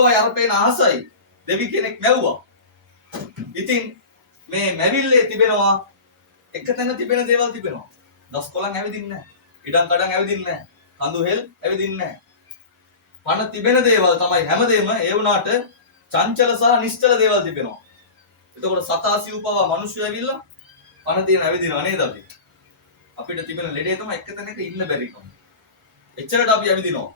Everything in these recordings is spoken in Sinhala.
පොළොවයි අර පේන අහසයි දෙවි කෙනෙක් මැව්වා. ඉතින් මේ මැවිල්ලේ තිබෙනවා එක තැන තිබෙන දේවල් තිබෙනවා. දස් කොළන් ඇවිදින්නේ නැහැ. ඉඩම් කඩම් ඇවිදින්නේ නැහැ. කඳු හෙල් ඇවිදින්නේ නැහැ. පණ තිබෙන දේවල් තමයි හැමදේම ඒ වුණාට චංචල සහ නිශ්චල දේවල් තිබෙනවා. එතකොට සතා සිව්පව මිනිස්සු ඇවිල්ලා පණ තියෙන ඇවිදිනවා නේද අපි? අපිට තිබෙන ලෙඩේ තමයි එක තැනක ඉන්න බැරි කම. එච්චරට අපි ඇවිදිනවා.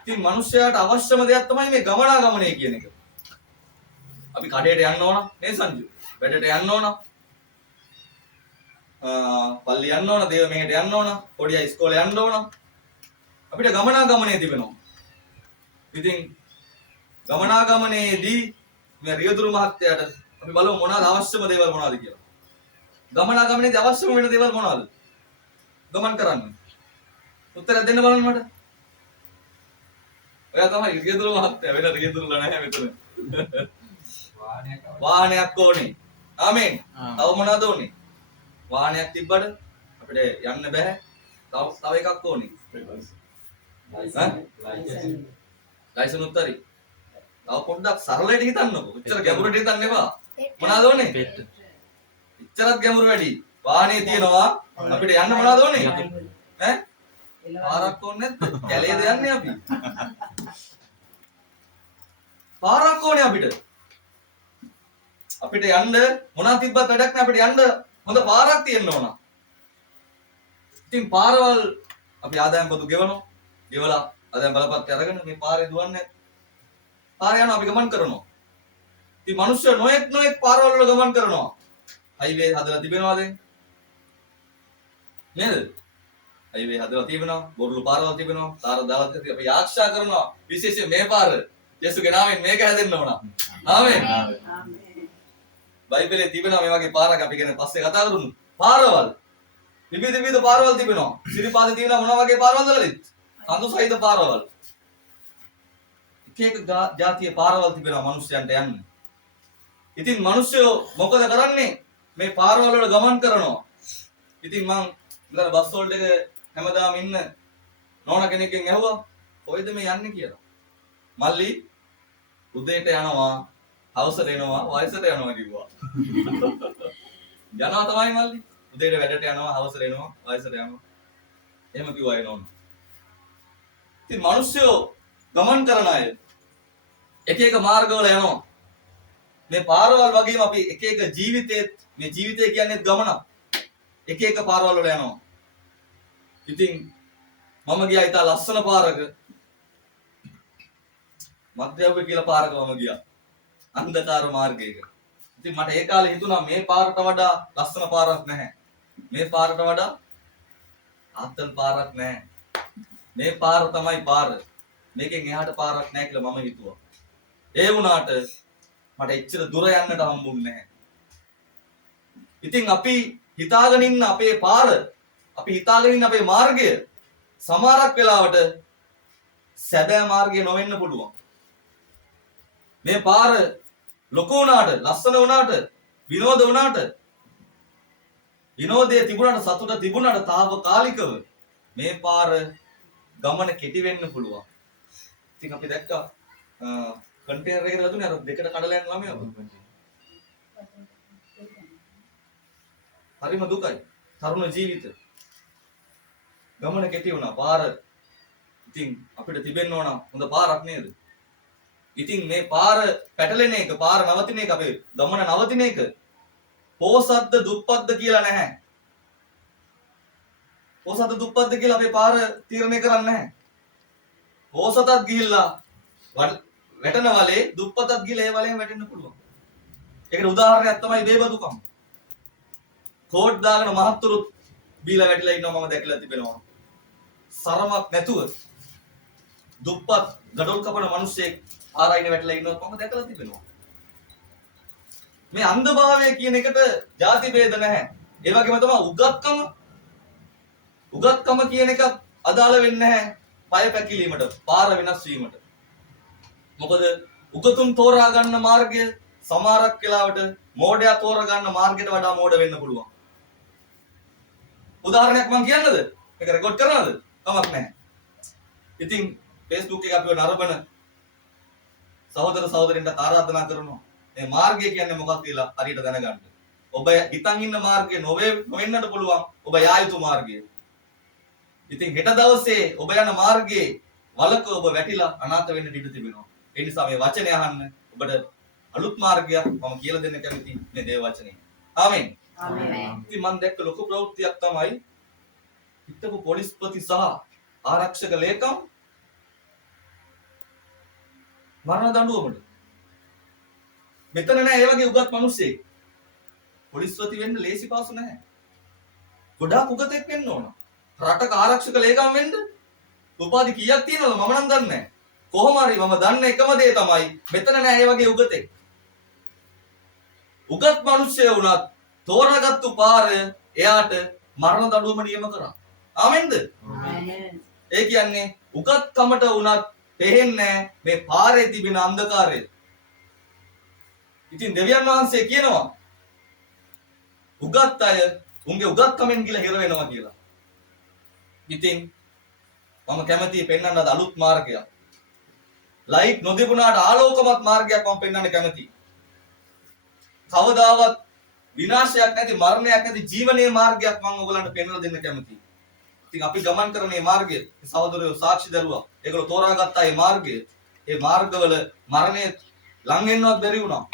ඉතින් මිනිස්සයාට අවශ්‍යම දෙයක් තමයි මේ ගමනාගමනය කියන එක. අපි කඩේට යන්න ඕන නේ සංජු? වැඩට යන්න ඕන. පල්ලි යන්න ඕන, දේව මෙහෙට යන්න ඕන, පොඩි අය ඉස්කෝලේ යන්න ඕන. අපිට ගමනාගමනය තිබෙනවා. ඉතින් ගමනාගමනයේදී මේ රියදුරු මහත්තයාට අපි බලමු මොනවාද අවශ්‍යම දේවල් මොනවාද කියලා. ගමනාගමනයේදී අවශ්‍යම වෙන දේවල් මොනවාද? ගමන් කරන්න. උත්තර දෙන්න බලන්න මට. ඔයා තමයි රියදුරු මහත්තයා, වෙන රියදුරුලා නැහැ මෙතන. වාහනයක් ඕනේ. ආමෙන්. තව මොනවද ඕනේ? වාහනයක් තිබ්බට අපිට යන්න බෑ. තව එකක් ඕනේ. ලයිසන් උත්තරي. තව පොඩ්ඩක් සරලට හිතන්නකෝ. එච්චර ගැඹුරට හිතන්න එපා. මොනවද ඕනේ? එච්චරත් ගැඹුරු වැඩි. වාහනේ තියනවා. අපිට යන්න මොනවද ඕනේ? ඈ? පාරක් ඕනේ නැද්ද? කැලේද යන්නේ අපි? පාරක් ඕනේ අපිට. අපිට යන්න මොනවා තිබ්බත් වැඩක් නෑ. අපිට යන්න හොඳ පාරක් තියෙන්න ඕන. ඉතින් පාරවල් අපි ආදායම් පොදු ගෙවනවා. ගෙවලා ආදායම් බලපත්‍රය අරගෙන මේ පාරේ දුවන්නේ. පාරේ යනවා අපි ගමන් කරනවා. ඉතින් මිනිස්සු නොඑක් පාරවල් වල ගමන් කරනවා. හයිවේ හදලා තිබෙනවද? නේද? හයිවේ හදලා තිබෙනවා. බොරළු පාරවල් තිබෙනවා. තාර දාලා තියෙනවා. අපි ආශා කරනවා විශේෂයෙන් මේ පාර යේසුගේ නාමයෙන් මේක හැදෙන්න ඕන. ආමෙන්. බයිබලයේ තිබෙනවා මේ වගේ පාරක් අපි ගැන පස්සේ කතා කරමු. පාරවල්. විවිධ පාරවල් තිබෙනවා. සිරිපාදේ තියෙනවා මොනවා වගේ පාරවල්ද? කඳු සහිත පාරවල්. එක જાතිය පාරවල් තිබෙනවා මිනිස්යන්ට යන්න. ඉතින් මිනිස්සු මොකද කරන්නේ? මේ පාරවල් වල ගමන් කරනවා. ඉතින් මං ඉතල බස් හෝල්ඩ් එක හැමදාම ඉන්න නෝනා කෙනෙක්ගෙන් ඇහුවා කොයිද මේ යන්නේ කියලා. මල්ලි උදේට යනවා, හවසට එනවා, වයසට යනවා කිව්වා. යනවා තමයි මල්ලි. උදේට වැඩට යනවා, හවසට එනවා, වයසට යනවා. එහෙම කිව්වා ඒ නෝනා. ඉතින් මිනිස්සු ගමන් කරන අය එක එක මාර්ගවල යනවා. මේ පාරවල් වගේම අපි එක එක ජීවිතේත් මේ ජීවිතය කියන්නේ ගමනක්. එක එක පාරවල් වල යනවා. ඉතින් මම ගියා ඉතා ලස්සන පාරක. මධ්‍යව්‍ය කියලා පාරක මම ගියා. අන්ධකාර මාර්ගයක. ඉතින් මට ඒ කාලේ හිතුණා මේ පාරට වඩා ලස්සන පාරක් නැහැ. මේ පාරට වඩා ආතල් පාරක් නැහැ. මේ පාර තමයි පාර. මේකෙන් එහාට පාරක් නැහැ කියලා මම හිතුවා. ඒ වුණාට මට එච්චර දුර යන්නට හම්බුන්නේ නැහැ. ඉතින් අපි හිතාගෙන ඉන්න අපේ පාර, අපි හිතාගෙන ඉන්න අපේ මාර්ගය සමහරක් වෙලාවට සැබෑ මාර්ගය නොවෙන්න පුළුවන්. මේ පාර ලොකු වුණාට, ලස්සන වුණාට, විනෝද වුණාට, විනෝදයේ තිබුණාට, සතුට තිබුණාට తాවකාලිකව මේ පාර ගමන කෙටි වෙන්න පුළුවන්. ඉතින් අපි දැක්කා කන්ටේනර් එකකට ලදුනේ අර දෙකට කඩලා යන ළමයා. හරිම දුකයි. තරුණ ජීවිත. ගමන කෙටි වුණා. පාර ඉතින් අපිට තිබෙන්න ඕන හොඳ පාරක් නේද? ඉතින් මේ පාර පැටලෙන එක, පාර නවතින එක, අපේ ගමන නවතින එක පෝසත්ද දුප්පත්ද කියලා නැහැ. පෝසත්ද දුප්පත්ද කියලා අපේ පාර තීරණය කරන්නේ නැහැ. පෝසතත් ගිහිල්ලා වැටෙන වලේ දුප්පතත් ගිහිල්ලා ඒ වලෙන් වැටෙන්න පුළුවන්. ඒකට උදාහරණයක් තමයි බේබදුකම. කෝඩ් දාගෙන මහත්තුරුත් බීලා වැටිලා ඉන්නවා මම දැකලා තිබෙනවා. සරමක් නැතුව දුප්පත් ගඩොල් කපන මිනිස්සෙක් ආරයිනේ වැටිලා ඉන්නවා මම දැකලා තිබෙනවා. මේ අන්ධභාවය කියන එකට ಜಾති ભેද නැහැ. ඒ වගේම තමයි උගත්කම කියන එක අදාළ වෙන්නේ නැහැ පය පැකිලීමට, පාර වෙනස් වීමට. මොකද උගතුන් තෝරා ගන්න මාර්ගය සමහරක් වෙලාවට මෝඩයා තෝරා ගන්න මාර්ගයට වඩා මෝඩ වෙන්න පුළුවන්. උදාහරණයක් මම කියන්නද? මේක රෙකෝඩ් කරනවද? කමක් නැහැ. ඉතින් Facebook එක අපිව නරඹන සහෝදර සහෝදරින්ට ආරාධනා කරනවා මේ මාර්ගය කියන්නේ මොකක්ද කියලා හරියට දැනගන්න. ඔබ හිතන් ඉන්න මාර්ගය නොවෙන්නට පුළුවන් ඔබ යා යුතු මාර්ගය. ඉතින් හෙට දවසේ ඔබ යන මාර්ගයේ වලක ඔබ වැටිලා අනාථ වෙන්න ඉඩ තිබෙනවා. ඒ නිසා මේ වචනය අහන්න ඔබට අලුත් මාර්ගයක් මම කියලා දෙන්න කැමති මේ දේව වචනේ. ආමෙන්. ආමෙන්. ඉතින් මම දැක්ක ලොකු ප්‍රවෘත්තියක් තමයි හිටපු පොලිස්පති සහ ආරක්ෂක ලේකම් මරණ දඬුවමට. මෙතන නෑ ඒ වගේ උගත් මිනිස්සෙක්. පොලිස්පති වෙන්න ලේසි පාසු නැහැ. ගොඩාක් උගතෙක් වෙන්න ඕන. රටක ආරක්ෂක ලේකම් වෙන්න උපාධි කීයක් තියෙනවද මම නම් දන්නේ නැහැ. කොහොම හරි මම දන්න එකම දේ තමයි මෙතන නෑ ඒ වගේ උගතෙක්. උගත් මිනිස්සය වුණත් තෝරාගත්තු පාර එයාට මරණ දඬුවම නියම කරා. ආමෙන්ද? ආමෙන්. ඒ කියන්නේ උගත්කමට වුණත් පෙහෙන්නේ මේ පාරේ තිබෙන අන්ධකාරය. ඉතින් දෙවියන් වහන්සේ කියනවා උගත් අය උන්ගේ උගත්කමෙන් කියලා හිර වෙනවා කියලා. ඉතින් මම කැමතියි පෙන්වන්න අද අලුත් මාර්ගයක්. ලයිට් නොතිබුණාට ආලෝකමත් මාර්ගයක් මම පෙන්වන්න කැමතියි. කවදාවත් විනාශයක් නැති මරණයක් නැති ජීවනයේ මාර්ගයක් මම ඔයගලන්ට පෙන්වලා දෙන්න කැමතියි. ඉතින් අපි ගමන් කරන මේ මාර්ගය සහෝදරයෝ සාක්ෂි දරුවා. ඒගොල්ලෝ තෝරාගත්තා මේ මාර්ගය. මේ මාර්ගවල මරණය ලං වෙන්නවත් බැරි වුණා.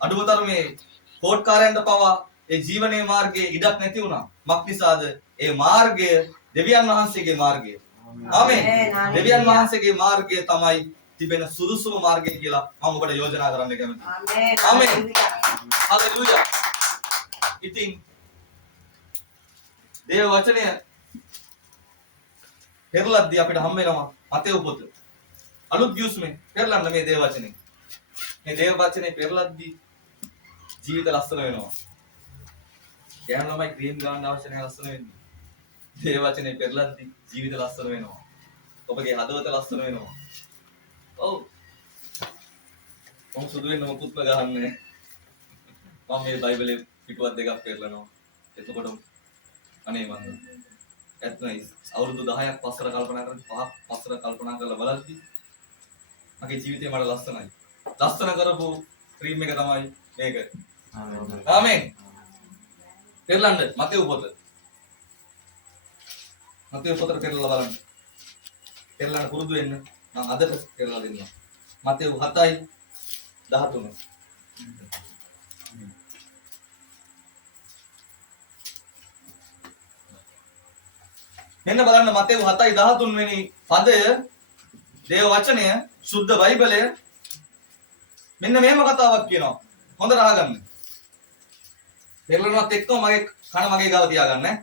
අඩුමතරමේ කෝට්කාරයන්ට පවා ඒ ජීවනයේ මාර්ගයේ ඉඩක් නැති වුණා. මක් නිසාද? ඒ මාර්ගය දෙවියන් වහන්සේගේ මාර්ගය. ආමෙන්. දෙවියන් වහන්සේගේ මාර්ගය තමයි තිබෙන සුදුසුම මාර්ගය කියලා මම ඔබට යෝජනා කරන්න කැමතියි. ආමෙන්. හalleluya. ඉතින් දේව වචනය පෙරලද්දී අපිට හම් වෙනවා මතේ පොත. අලුත් ගියුස්මේ පෙරලන්න මේ දේව වචනේ. මේ දේව වචනේ පෙරලද්දී ජීවිත ලස්සන වෙනවා. දැන් ළමයි ක්‍රීම් ගන්න අවශ්‍ය නැහැ ලස්සන වෙන්නේ. දේව වචනේ පෙරලද්දී ජීවිත ලස්සන වෙනවා. ඔබගේ හදවත ලස්සන වෙනවා. ඔව්. මම සුදු වෙන්න මොකුත්ම ගහන්නේ. මම මේ බයිබලේ පිටුවක් දෙකක් පෙරලනවා. එතකොට අනේ මන්ද. ඇත්තයි. අවුරුදු 10ක් පස්සට කල්පනා කරලා 5ක් පස්සට කල්පනා කරලා බලද්දී මගේ ජීවිතේ මට ලස්සනයි. ලස්සන කරපු ක්‍රීම් එක තමයි මේක. ආමෙන්. පෙරලන්න මතේ පොත. මතේ පොතට පෙරලලා බලන්න. පෙරලන්න පුරුදු වෙන්න. මම අදට පෙරලලා දෙන්නම්. මතේ 7:13. මෙන්න බලන්න මතේ 7:13 වෙනි පදය දේව වචනය සුද්ධ බයිබලය මෙන්න මෙහෙම කතාවක් කියනවා. හොඳට අහගන්න. පෙරලනවත් එක්කම මගේ කන මගේ ගාව තියාගන්න ඈ.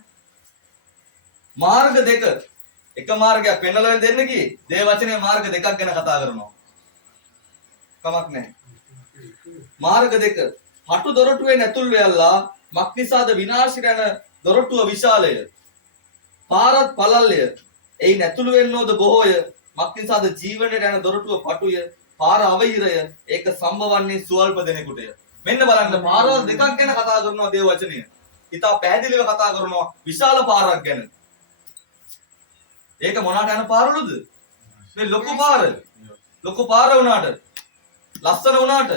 මාර්ග දෙක එක මාර්ගයක් පෙන්නලා දෙන්න කි දේව වචනේ මාර්ග දෙකක් ගැන කතා කරනවා. කමක් නැහැ. මාර්ග දෙක හටු දොරටුවේ නැතුල් වෙයල්ලා මක්නිසාද විනාශ යන දොරටුව විශාලය. පාරත් පළල්ය. එයි නැතුළු වෙන්නෝද බොහෝය. මක්නිසාද ජීවනයේ යන දොරටුව පටුය. පාර අවහිරය. ඒක සම්භවන්නේ සුවල්ප දෙනෙකුටය. මෙන්න බලන්න පාරවල් දෙකක් ගැන කතා කරනවා දේව වචනය. ඉතා පැහැදිලිව කතා කරනවා විශාල පාරක් ගැන. ඒක මොනකට යන පාරවලුද? මේ ලොකු පාර. ලොකු පාර වුණාට ලස්සන වුණාට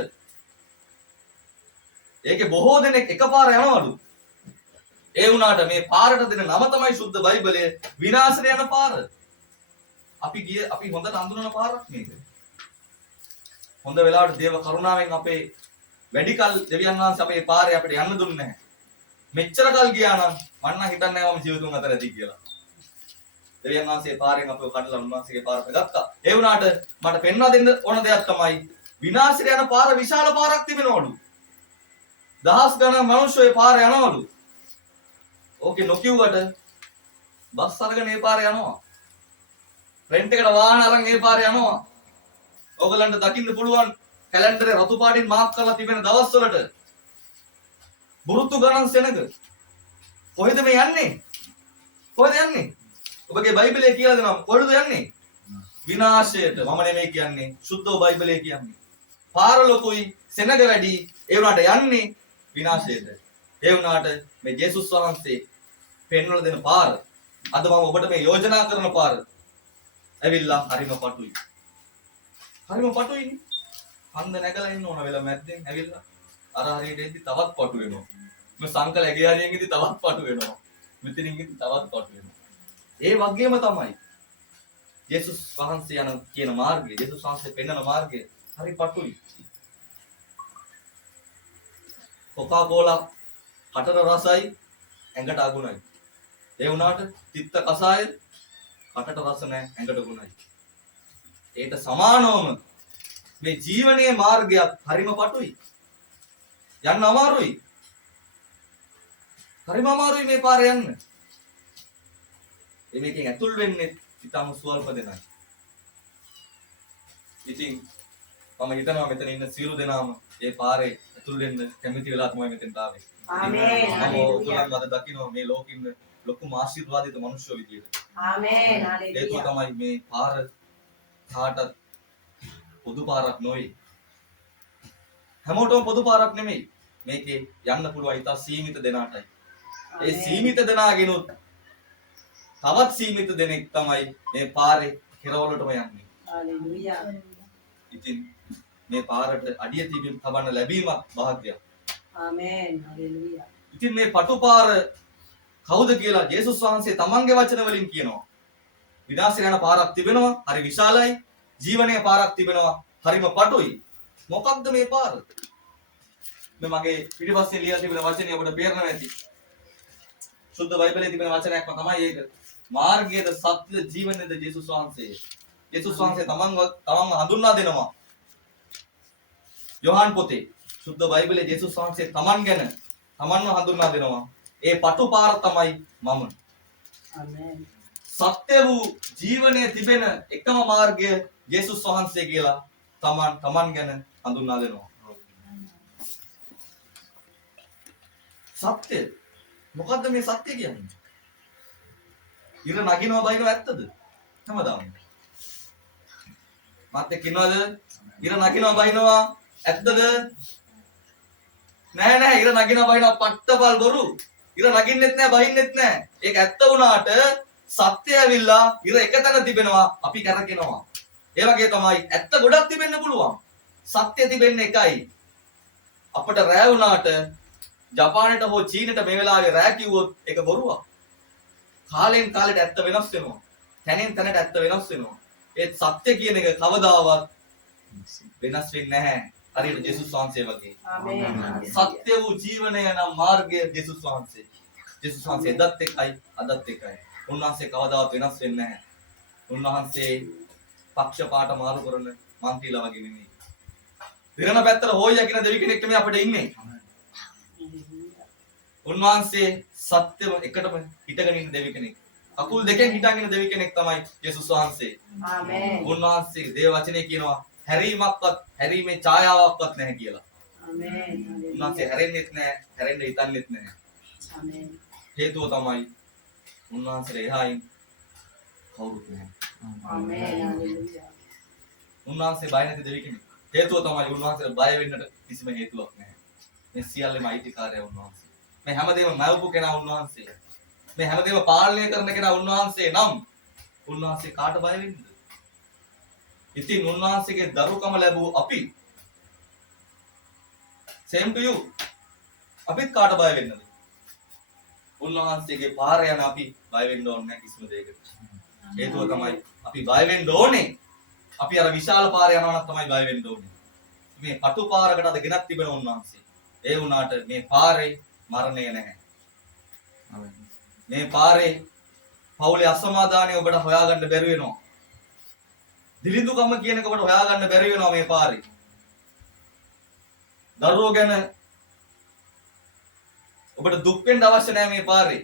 ඒකේ බොහෝ දෙනෙක් එකපාර යනවලු. ඒ වුණාට මේ පාරට දෙන නම තමයි සුද්ධ බයිබලයේ විනාශයට යන පාර. අපි හොඳට අඳුනන පාරක් මේක. හොඳ වෙලාවට දේව කරුණාවෙන් අපේ වැඩි කල් දෙවියන් වහන්සේ අපේ පාරේ අපිට යන්න දුන්නේ නැහැ. මෙච්චර කල් ගියා නම් මම නම් හිතන්නේ නැහැ මම ජීවිතුන් අතර ඇති කියලා. දෙවියන් වහන්සේ පාරෙන් අපව කඩලා උන්වහන්සේගේ පාරට ගත්තා. ඒ වුණාට මට පෙන්වා දෙන්න ඕන දෙයක් තමයි විනාශයට යන පාර විශාල පාරක් තිබෙනවලු. දහස් ගණන් මිනිස්සු ඒ පාර යනවලු. ඕකේ නොකියුවට බස් අරගෙන ඒ පාර යනවා. රෙන්ට් එකට වාහන අරන් ඒ පාර යනවා. ඔයගලන්ට දකින්න පුළුවන් කැලෙන්ඩරේ රතු පාටින් මාක් කරලා තිබෙන දවස්වලට බුරුතු ගණන් සෙනඟ. කොහෙද මේ යන්නේ? කොහෙද යන්නේ? ඔබගේ බයිබලයේ කියලා දෙනවා කොහෙද යන්නේ? විනාශයට. මම නෙමෙයි කියන්නේ. සුද්ධ බයිබලයේ කියන්නේ. පාර ලොකුයි, සෙනඟ වැඩි. ඒ වුණාට යන්නේ විනාශයට. ඒ වුණාට මේ ජේසුස් වහන්සේ පෙන්වලා දෙන පාර අද මම ඔබට මේ යෝජනා කරන පාර ඇවිල්ලා හරිම පටුයි. හරිම පටුයිනේ. හන්ද නැගලා ඉන්න ඕන වෙලා මැද්දෙන් ඇවිල්ලා අර හරියට එද්දි තවත් පටු වෙනවා. මේ සංකල ඇගේ හරියෙන් ඉදි තවත් පටු වෙනවා. මෙතනින් ඉදි තවත් පටු වෙනවා. ඒ වගේම තමයි යේසුස් වහන්සේ යන කියන මාර්ගය, යේසුස් වහන්සේ පෙන්වන මාර්ගය හරි පටුයි. කොකා කෝලා කටට රසයි, ඇඟට අගුණයි. ඒ වුණාට තිත්ත කසාය කටට රස නැහැ, ඇඟට ගුණයි. ඒට සමානවම මේ ජීවනයේ මාර්ගයක් හරිම පටුයි. යන්න අමාරුයි. හරිම අමාරුයි මේ පාරේ යන්න. මේකෙන් ඇතුල් වෙන්නේ ඉතාම සුවල්ප දෙනයි. ඉතින් මම හිතනවා මෙතන ඉන්න සියලු දෙනාම මේ පාරේ ඇතුල් වෙන්න කැමති වෙලා තමයි මෙතෙන්ට ආවේ. ආමේන්. මම ඔයගොල්ලන් අද දකින්න මේ ලෝකෙින් ලොකුම ආශිර්වාදිත මනුෂ්‍ය විදියට. ආමේන්. ඒක තමයි මේ පාර කාටත් පොදු පාරක් නොවේ. හැමෝටම පොදු පාරක් නෙමෙයි. මේකේ යන්න පුළුවන් ඉතා සීමිත දෙනාටයි. ඒ සීමිත දෙනාගෙනුත් තවත් සීමිත දෙනෙක් තමයි මේ පාරේ කෙරවලටම යන්නේ. හalleluya. ඉතින් මේ පාරට අඩිය තිබීම තබන්න ලැබීමක් වාග්යක්. ආමේන්. හalleluya. ඉතින් මේ පටු පාර කවුද කියලා යේසුස් වහන්සේ තමන්ගේ වචන වලින් කියනවා. විනාශයට යන පාරක් තිබෙනවා, හරි විශාලයි. ජීවනයේ පාරක් තිබෙනවා, හරිම පටුයි. මොකක්ද මේ පාර? මේ මගේ පිටිපස්සේ ලියලා තිබෙන වචනේ ඔබට පේරනවා ඇති. සුද්ධ බයිබලයේ තිබෙන වචනයක්ම තමයි ඒක. මාර්ගයේද සත්‍යද ජීවනයේද යේසුස් වහන්සේ. යේසුස් වහන්සේ තමන්ව හඳුන්වා දෙනවා. යෝහන් පොතේ සුද්ධ බයිබලයේ යේසුස් වහන්සේ තමන් ගැන තමන්ව හඳුන්වා දෙනවා. ඒ පටු පාර තමයි මම. ආමේන්. සත්‍ය වූ ජීවනයේ තිබෙන එකම මාර්ගය යේසුස් වහන්සේ කියලා තමන් ගැන හඳුන්වා දෙනවා. සත්‍ය. මොකද්ද මේ සත්‍ය කියන්නේ? ඉර නගිනවා බයිනව ඇත්තද? හැමදාම. මාත් එක්කිනවද? ඉර නගිනවා බයිනවා ඇත්තද? නෑ ඉර නගිනවා බයිනවා පට්ටපල් බොරු. ඉර නගින්නෙත් නෑ බහින්නෙත් නෑ. ඒක ඇත්ත වුණාට සත්‍ය ඇවිල්ලා ඉර එකතැන තිබෙනවා අපි කරකිනවා. ඒ වගේ තමයි ඇත්ත ගොඩක් තිබෙන්න පුළුවන්. සත්‍ය තිබෙන්නේ එකයි. අපිට රෑ වුණාට ජපානයට හෝ චීනට මේ වෙලාවේ රෑ කිව්වොත් ඒක බොරුවක්. කාලෙන් කාලෙට ඇත්ත වෙනස් වෙනවා. තැනෙන් තැනට ඇත්ත වෙනස් වෙනවා. ඒ සත්‍ය කියන එක කවදාවත් වෙනස් වෙන්නේ නැහැ. හරියට යේසුස් වහන්සේ වගේ. ආමේන්. සත්‍ය වූ ජීවනය නම් මාර්ගය යේසුස් වහන්සේ. යේසුස් වහන්සේ එදත් එකයි අදත් එකයි. උන්වහන්සේ කවදාවත් වෙනස් වෙන්නේ නැහැ. උන්වහන්සේ පක්ෂපාත මාරු කරන මන්ත්‍රීලා වගේ නෙමෙයි. විරණ පැත්තට හොයියා කියන දෙවි කෙනෙක් තමයි අපිට ඉන්නේ. උන්වහන්සේ සත්‍යම එකටම හිටගෙන ඉන්න දෙවි කෙනෙක්. අකුල් දෙකෙන් හිටගෙන ඉන්න දෙවි කෙනෙක් තමයි යේසුස් වහන්සේ. ආමේන්. උන්වහන්සේ දේව වචනේ කියනවා හැරීමක්වත් හැරීමේ ඡායාවක්වත් නැහැ කියලා. ආමේන්. උන්වහන්සේ හැරෙන්නෙත් නැහැ, හැරෙන්න හිතන්නෙත් නැහැ. ආමේන්. හේතුව තමයි උන්වහන්සේ එහායින් කවුරුත් නැහැ. ආමේන්. උන්වහන්සේ බය නැති දෙවි කෙනෙක්. හේතුව තමයි උන්වහන්සේට බය වෙන්නට කිසිම හේතුවක් නැහැ. මේ සියල්ලම අයිතිකාරය උන්වහන්සේ. මේ හැමදේම මවපු කෙනා උන්වහන්සේ. මේ හැමදේම පාලනය කරන කෙනා උන්වහන්සේ නම් උන්වහන්සේ කාට බය වෙන්නද? ඉතින් උන්වහන්සේගේ දරුකම ලැබූ අපි same to you. අපිත් කාට බය වෙන්නද? උන්වහන්සේගේ පාර යන අපි බය වෙන්න ඕනේ නැහැ කිසිම දෙයකට. හේතුව තමයි අපි බය වෙන්න ඕනේ. අපි අර විශාල පාර යනවා නම් තමයි බය වෙන්න ඕනේ. මේ පටු පාරකට අද ගෙනත් තිබෙන උන්වහන්සේ. ඒ වුණාට මේ පාරේ මරණය නැහැ. මේ පාරේ පවුලේ අසමාදානය ඔබට හොයාගන්න බැරි වෙනවා. දිලිඳුකම කියන එක ඔබට හොයාගන්න බැරි වෙනවා මේ පාරේ. දරුවෝ ගැන ඔබට දුක් වෙන්න අවශ්‍ය නැහැ මේ පාරේ.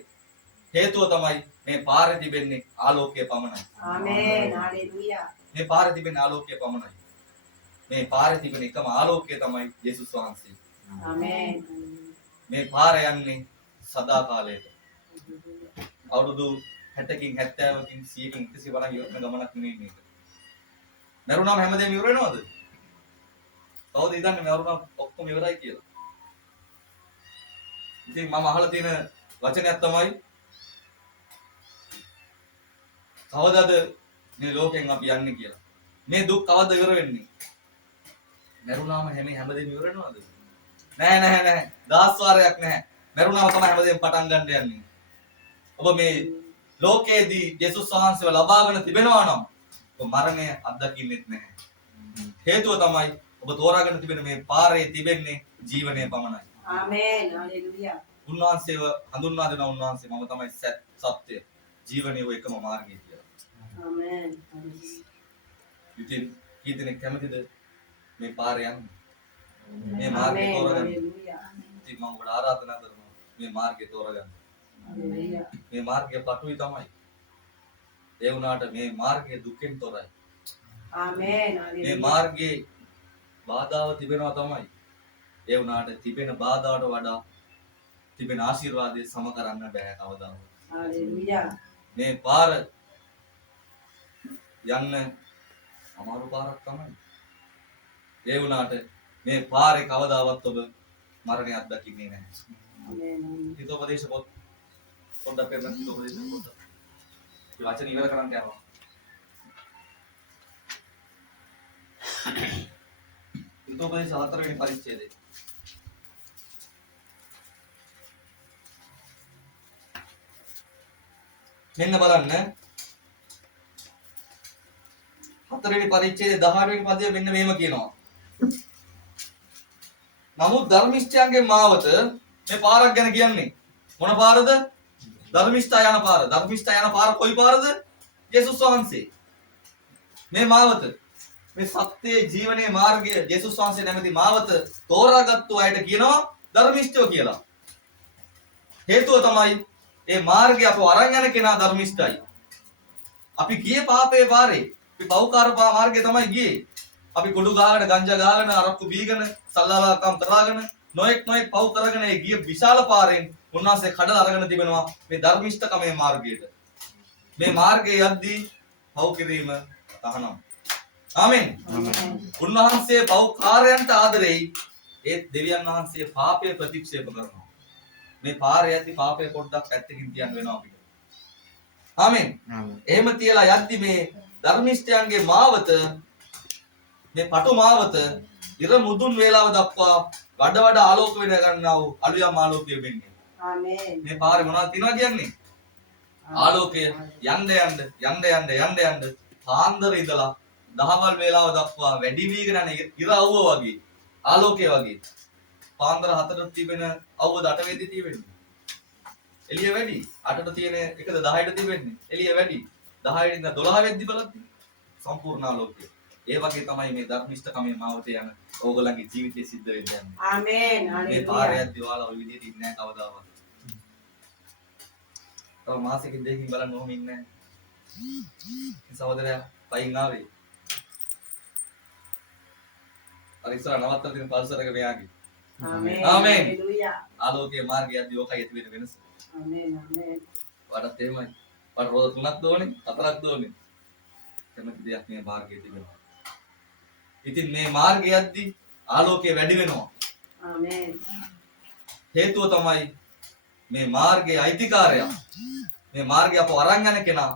හේතුව තමයි මේ පාරේ තිබෙන්නේ ආලෝකය පමණයි. ආමේන්. හalleluya. මේ පාරේ තිබෙන ආලෝකය පමණයි. මේ පාරේ තිබෙන එකම ආලෝකය තමයි යේසුස් වහන්සේ. ආමේන්. මේ පාර යන්නේ සදා කාලයට. අවුරුදු 60කින් 70කින් 100කින් 100 බලන් ඉවරන ගමනක් නෙමෙයි මේක. මරුණාම හැමදේම ඉවර වෙනවද? කවුද හිතන්නේ මරුණාම ඔක්කොම ඉවරයි කියලා? ඉතින් මම අහලා තියෙන වචනයක් තමයි කවදාද මේ ලෝකෙන් අපි යන්නේ කියලා. මේ දුක් කවද ඉවර වෙන්නේ? මරුණාම හැමදේම ඉවර වෙනවද? නෑ. දහස් වාරයක් නැහැ. මරුණාම තමයි හැමදේම පටන් ගන්න යන්නේ. ඔබ මේ ලෝකයේදී යේසුස් වහන්සේව ලබාගෙන තිබෙනවා නම් ඔබ මරණය අත්දකින්නෙත් නැහැ. හේතුව තමයි ඔබ තෝරාගෙන තිබෙන මේ පාරේ තිබෙන්නේ ජීවනය පමණයි. ආමේන්. හalleluya. උන්වහන්සේව හඳුන්වා දෙන උන්වහන්සේ මම තමයි සත්‍ය ජීවනයේ ඔය එකම මාර්ගය කියලා. ආමේන්. ඉතින් කී දෙනෙක් කැමතිද මේ පාරේ යන්න? මේ මාර්ගය තෝරගන්න. ඉතින් මම ඔබට ආරාධනා කරනවා මේ මාර්ගය තෝරගන්න. මේ මාර්ගය පටුයි තමයි. ඒ වුණාට මේ මාර්ගය දුකෙන් තොරයි. ආමේන්. මේ මාර්ගයේ බාධාව තිබෙනවා තමයි. ඒ වුණාට තිබෙන බාධාවට වඩා තිබෙන ආශිර්වාදය සම කරන්න බෑ කවදාවත්. හalleluya. මේ පාර යන්න අමාරු පාරක් තමයි. ඒ වුණාට මේ පාරේ කවදාවත් ඔබ මරණය අත්දකින්නේ නැහැ. ආමේන්. හිතෝපදේශ පොඩ්ඩක් පෙන්නන්න හිතෝපදේශ පොඩ්ඩක්. මේ වචන ඉවර කරන්න යනවා. හිතෝපදේශ 4 වෙනි පරිච්ඡේදය. මෙන්න බලන්න 4 වෙනි පරිච්ඡේදයේ 18 වෙනි පදයේ මෙන්න මේම කියනවා. නමුත් ධර්මිෂ්ඨයන්ගේ මාවත මේ පාරක් ගැන කියන්නේ මොන පාරද? ධර්මිෂ්ඨා යන පාර. ධර්මිෂ්ඨා යන පාර කොයි පාරද? යේසුස් වහන්සේ. මේ මාවත මේ සත්‍යයේ ජීවනයේ මාර්ගය යේසුස් වහන්සේ නැමැති මාවත තෝරාගත්තු අයට කියනවා ධර්මිෂ්ඨයෝ කියලා. හේතුව තමයි ඒ මාර්ගය අපව අරන් යන කෙනා ධර්මිෂ්ඨයි. අපි ගියේ පාපේ පාරේ. අපි පෞකාර මාර්ගය තමයි ගියේ. අපි කුඩු ගාගෙන ගංජා ගාගෙන අරක්කු බීගෙන සල්ලාලාකම් කරාගෙන නොඑක් පව් කරගෙන ඒ ගිය විශාල පාරෙන් උන්වහන්සේ කඩලා අරගෙන තිබෙනවා මේ ධර්මිෂ්ඨකමේ මාර්ගයට. මේ මාර්ගයේ යද්දී පව් කිරීම තහනම්. ආමෙන්. උන්වහන්සේ පෞකාරයන්ට ආදරෙයි. ඒ දෙවියන් වහන්සේ පාපය ප්‍රතික්ෂේප කරනවා. මේ පාරේ යද්දී පාපය පොඩ්ඩක් පැත්තකින් තියන්න වෙනවා අපිට. ආමෙන්. එහෙම තියලා යද්දී මේ ධර්මිෂ්ඨයන්ගේ මාවත මේ පටු මාවත ඉර මුදුන් වේලාව දක්වා වඩ වඩා ආලෝක වෙන ගන්නා වූ අලුයම් ආලෝකය වෙන්නේ. ආමේන්. මේ පාරේ මොනවද තියනවා කියන්නේ? ආලෝකය යන්න පාන්දර ඉඳලා දහවල් වේලාව දක්වා වැඩි වීගෙන යන ඉර අවුව වගේ ආලෝකය වගේ. පාන්දර 4ට තිබෙන අවුව 8 වෙද්දි තියෙන්නේ. එළිය වැඩි. 8ට තියෙන එකද 10ට තිබෙන්නේ. එළිය වැඩි. 10 ඉඳන් 12 වෙද්දි බලද්දි සම්පූර්ණ ආලෝකය. ඒ වගේ තමයි මේ ධර්මිෂ්ඨකමේ මාවතේ යන ඕගොල්ලන්ගේ ජීවිතේ සිද්ධ වෙන්න යන්නේ. ආමේන්. මේ පාරේ යද්දි ඔයාලා ওই විදිහට ඉන්නේ නැහැ කවදාවත්. තව මාසෙකින් දෙකකින් බලන්න ඕම ඉන්නේ නැහැ. සහෝදරයා පයින් ආවේ. අර ඉස්සර නවත්තලා තියෙන පල්සර් එක මෙයාගේ. ආමේන්. ආමේන්. හalleluya. ආලෝකයේ මාර්ගය යද්දි ඔකයි ඇති වෙන වෙනස. ආමේන්. ආමේන්. වඩත් එහෙමයි. වඩ රෝද 3ක් දෝනේ, 4ක් දෝනේ. කැමති දෙයක් මේ මාර්ගයේ තිබෙනවා. ඉතින් මේ මාර්ගය යද්දි ආලෝකය වැඩි වෙනවා. ආමේන්. හේතුව තමයි මේ මාර්ගයේ අයිතිකාරයා. මේ මාර්ගය අපව අරන් යන කෙනා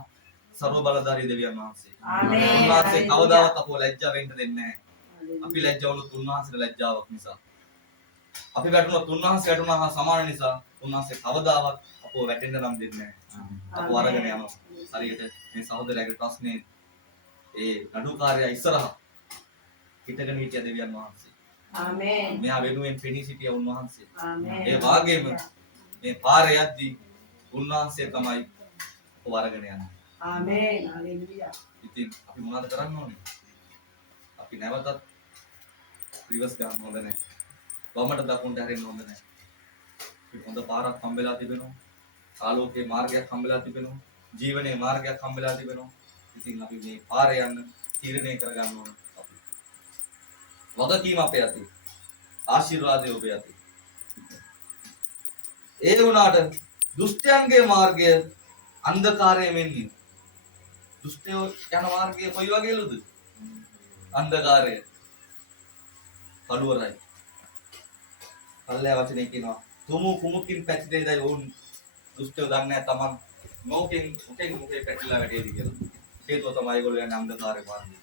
සර්ව බලධාරී දෙවියන් වහන්සේ. ආමේන්. උන්වහන්සේ කවදාවත් අපව ලැජ්ජා වෙන්න දෙන්නේ නැහැ. අපි ලැජ්ජා වුණොත් උන්වහන්සේට ලැජ්ජාවක් නිසා. අපි වැටුණොත් උන්වහන්සේ වැටුණා හා සමාන නිසා උන්වහන්සේ කවදාවත් අපව වැටෙන්න නම් දෙන්නේ නැහැ. අපව අරගෙන යනවා. හරියට මේ සහෝදරයාගේ ප්‍රශ්නේ ඒ නඩුකාරයා ඉස්සරහා හිටගෙන හිටිය දෙවියන් වහන්සේ. ආමේන්. මෙයා වෙනුවෙන් පෙනී සිටිය උන්වහන්සේ. ආමේන්. ඒ වාගේම මේ පාරේ යද්දී උන්වහන්සේ තමයි අපව අරගෙන යන්නේ. ආමේන්. හalleluya. ඉතින් අපි මොනවද කරන්න ඕනේ? අපි නැවතත් රිවර්ස් ගන්න හොඳ නැහැ. වමට දකුණට හැරෙන්න හොඳ නැහැ. අපිට හොඳ පාරක් හම්බෙලා තිබෙනවා. ආලෝකයේ මාර්ගයක් හම්බෙලා තිබෙනවා. ජීවනයේ මාර්ගයක් හම්බෙලා තිබෙනවා. ඉතින් අපි මේ පාරේ යන්න තීරණය කරගන්න ඕන. අපි වගකීම අපේ අතේ. ආශිර්වාදය ඔබේ අතේ. ඒ වුණාට දුෂ්ටයන්ගේ මාර්ගය අන්ධකාරයෙන් වෙන්නේ. දුෂ්ටයෝ යන මාර්ගය කොයි වගේලුද? අන්ධකාරය. කළුවරයි. පල්ලෑ වචනේ කියනවා තුමු කුමුකින් පැතිරෙයිදයි වුන් දුෂ්ටයෝ දන්නේ නැහැ තමන් මොකෙන් පැතිරලා වැටේවි කියලා. හේතුව තමයි ඒගොල්ලෝ යන්නේ අන්ධකාරේ මාර්ගය.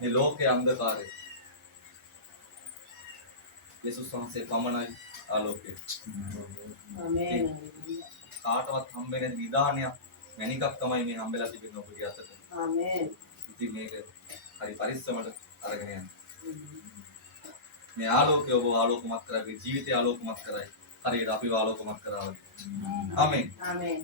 මේ ලෝකයේ අන්ධකාරය. යේසුස් වහන්සේ පමණයි ආලෝකය. ආමේන්. කාටවත් හම්බෙන්නේ නිදානයක් මැනිකක් තමයි මේ හම්බෙලා තිබෙන්නේ ඔබගේ අතට. ආමේන්. ඉතින් මේක හරි පරිස්සමට අරගෙන යන්න. මේ ආලෝකය ඔබ ආලෝකමත් කරයි, ජීවිතය ආලෝකමත් කරයි. හරියට අපිව ආලෝකමත් කරා වගේ. ආමේන්. ආමේන්.